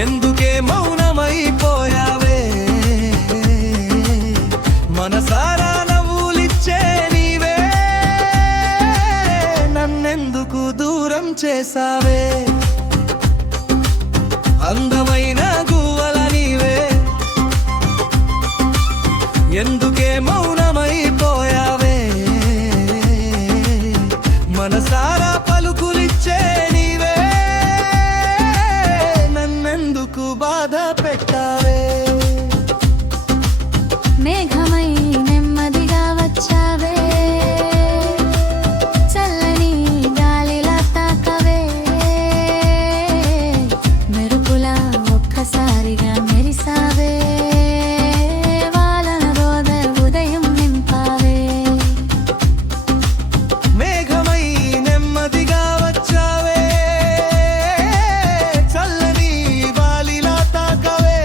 ఎందుకే మౌనమైపోయావే మనసారా నవ్వులిచ్చే నీవే నన్నెందుకు దూరం చేసావే అందమైన గువ్వల నీవే ఎందుకే మౌనమైపోయావే మనసారా పలుకులిచ్చే నీవే నన్నెందుకు బాధ పెట్టావే మేఘమై నెమ్మదిగా వచ్చావే చల్లని గాలిలా తాకవే మెరుపులా ఒక్కసారిగా మెరిసావే వాలన రోద ఉదయం నింపావే మేఘమై నెమ్మదిగా వచ్చావే చల్లని గాలిలా తాకవే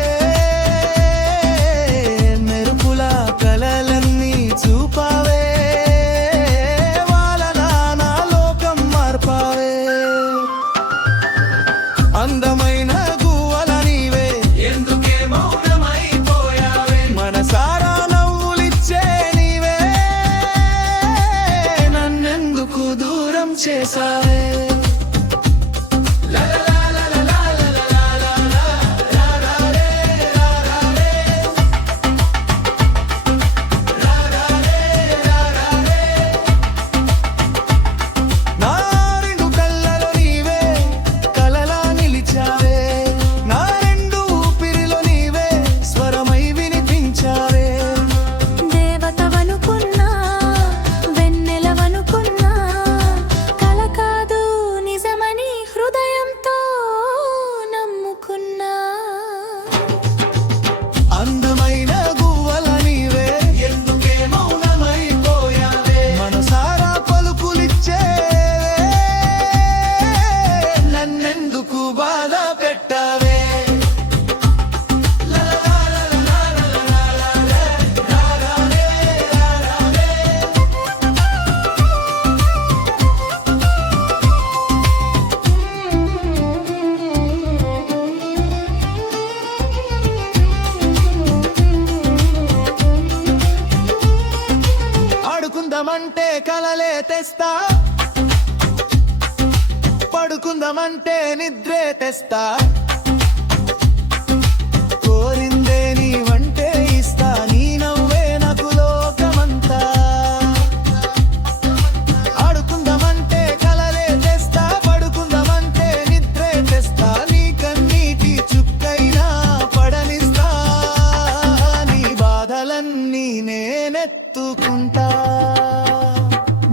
మెరుపుల కలలన్నీ చూపావే వాలన నా లోకం మార్పావే అందమైన గువ్వల నీవే ఎందుకే మౌనమైపోయావే మనసారా నవ్వులిచ్చే నీవే నన్నెందుకు దూరం చేసావే నా రెండు కళ్ళలో నీవే కలలా నిలిచావే నా రెండు ఊపిరిలో నీవే స్వరమై వినిపించావే దేవతవనుకున్నా వెన్నెలవనుకున్నా కల కాదు నిజమని హృదయంతో నమ్ముకున్నా అందమైన గువ్వల నీవే ఎందుకే మౌనమైపోయావే మనసారా పలుకులిచ్చే నన్నెందుకు బాధ పెట్టావే ఆడుకుందామంటే కలలే తెస్తా పడుకుందామంటే నిద్రే తెస్తా కోరిందే నీ వంటే ఇస్తా నీ నవ్వే నాకు లోకమంతా ఆడుకుందామంటే కలలే తెస్తా పడుకుందామంటే నిద్రే తెస్తా నీ కన్నీటి చుక్కైనా పడనిస్తా నీ బాధలన్నీ నేనెత్తుకుంటా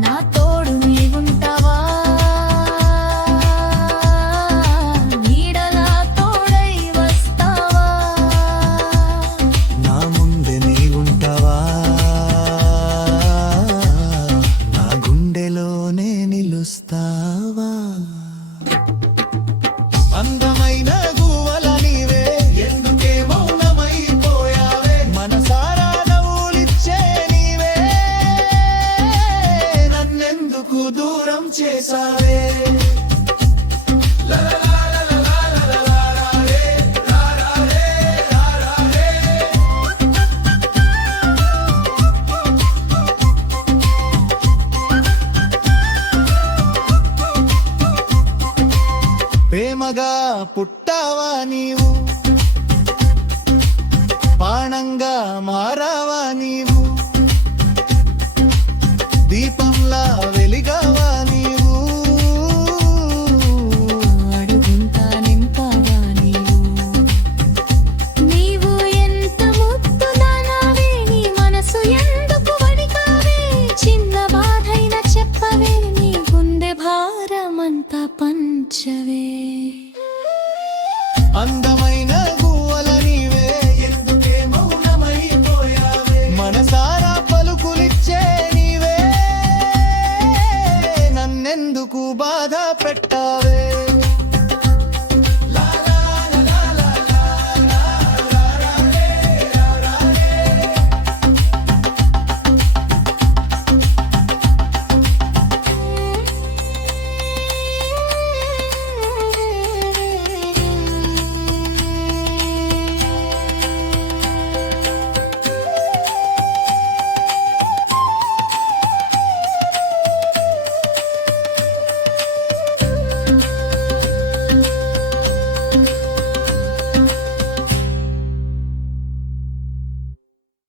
నా తోడు నీవుంటావా నీడలా తోడై వస్తావా నా ముందే నీవుంటావా నా గుండెలోనే నిలుస్తావా అందమైన గువ్వల నీవే ఎందుకే మౌనమైపోయావే మనసారా నవ్వులిచ్చే నీవే నన్నెందుకు దూరం చేసావే ప్రేమగా పుట్టావా నీవు బాణంగా మారావా నీవు దీపంలా వెలిగావా